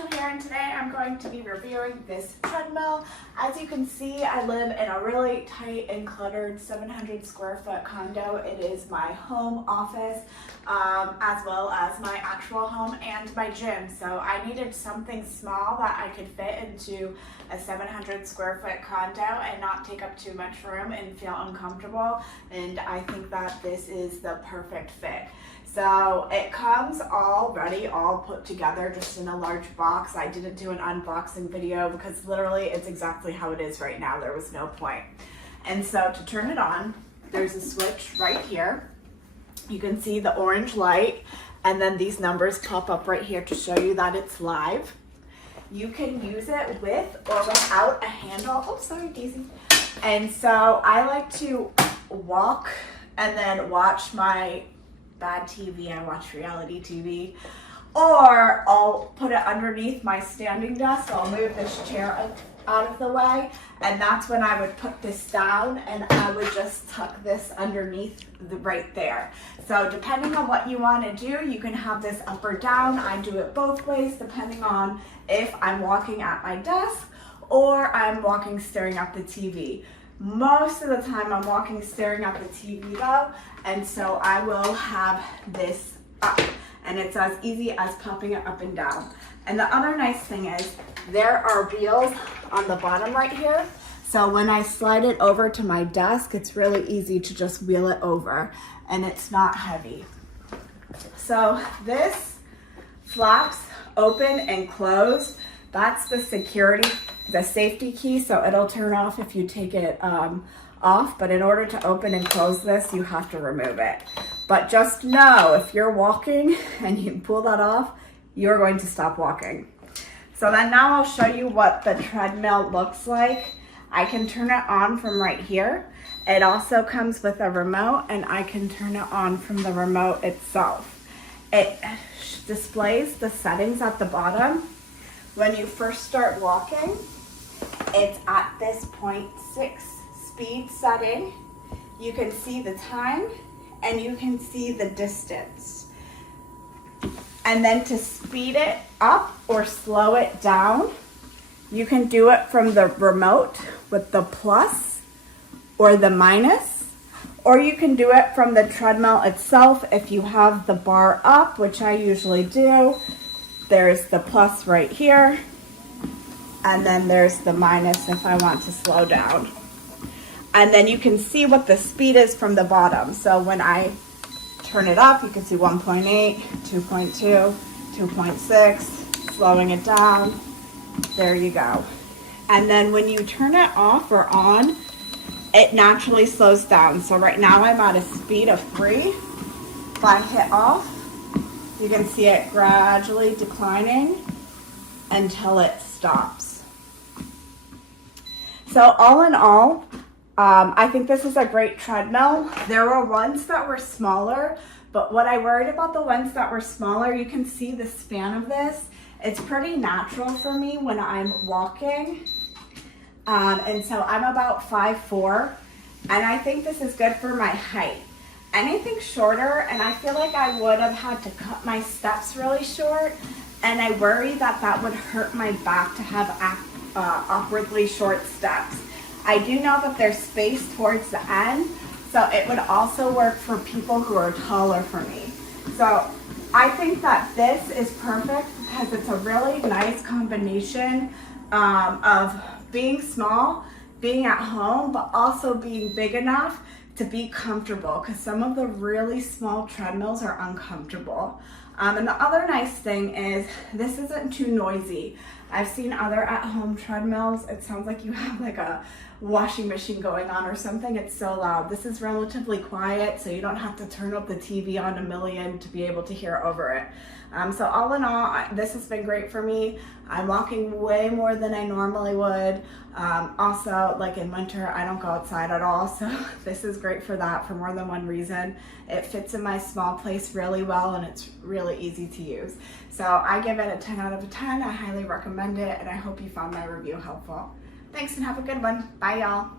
Rachel here, and today I'm going to be reviewing this treadmill. As you can see, I live in a really tight and cluttered 700 square foot condo. It is my home office, as well as my actual home and my gym. So I needed something small that I could fit into a 700 square foot condo and not take up too much room and feel uncomfortable. And I think that this is the perfect fit. So it comes all ready, all put together just in a large box. I didn't do an unboxing video because literally it's exactly how it is right now. There was no point. And so to turn it on, there's a switch right here. You can see the orange light, and then these numbers pop up right here to show you that it's live. You can use it with or without a handle. Oh, sorry, Daisy. And so I like to walk and then watch my bad TV. I watch reality TV, or I'll put it underneath my standing desk. I'll move this chair out of the way, and that's when I would put this down and I would just tuck this underneath right there. So depending on what you want to do, you can have this up or down. I do it both ways depending on if I'm walking at my desk or I'm walking staring at the TV. Most of the time I'm walking staring at the TV though, and so I will have this up, and it's as easy as popping it up and down. And the other nice thing is there are wheels on the bottom right here, so when I slide it over to my desk, it's really easy to just wheel it over, and it's not heavy. So this flaps open and close. That's the safety key, so it'll turn off if you take it off, but in order to open and close this, you have to remove it. But just know, if you're walking and you pull that off, you're going to stop walking. So then now I'll show you what the treadmill looks like. I can turn it on from right here. It also comes with a remote, and I can turn it on from the remote itself. It displays the settings at the bottom. When you first start walking, it's at this 0.6 speed setting. You can see the time and you can see the distance. And then to speed it up or slow it down, you can do it from the remote with the plus or the minus, or you can do it from the treadmill itself if you have the bar up, which I usually do. There's the plus right here, and then there's the minus if I want to slow down. And then you can see what the speed is from the bottom. So when I turn it up, you can see 1.8, 2.2, 2.6, slowing it down. There you go. And then when you turn it off or on, it naturally slows down. So right now I'm at a speed of 3. If I hit off, you can see it gradually declining until it stops. So all in all, I think this is a great treadmill. There were ones that were smaller, but what I worried about the ones that were smaller, you can see the span of this. It's pretty natural for me when I'm walking. And so I'm about 5'4", and I think this is good for my height. Anything shorter, and I feel like I would have had to cut my steps really short, and I worry that that would hurt my back to have awkwardly short steps. I do know that there's space towards the end, so it would also work for people who are taller for me. So I think that this is perfect because it's a really nice combination of being small, being at home, but also being big enough to be comfortable, because some of the really small treadmills are uncomfortable. And the other nice thing is this isn't too noisy. I've seen other at-home treadmills. It sounds like you have like a washing machine going on or something. It's so loud. This is relatively quiet, so you don't have to turn up the TV on a million to be able to hear over it. So all in all, this has been great for me. I'm walking way more than I normally would. Also, like in winter, I don't go outside at all, so this is great for that for more than one reason. It fits in my small place really well, and it's really easy to use. So I give it a 10 out of 10. I highly recommend it, and I hope you found my review helpful. Thanks, and have a good one. Bye, y'all.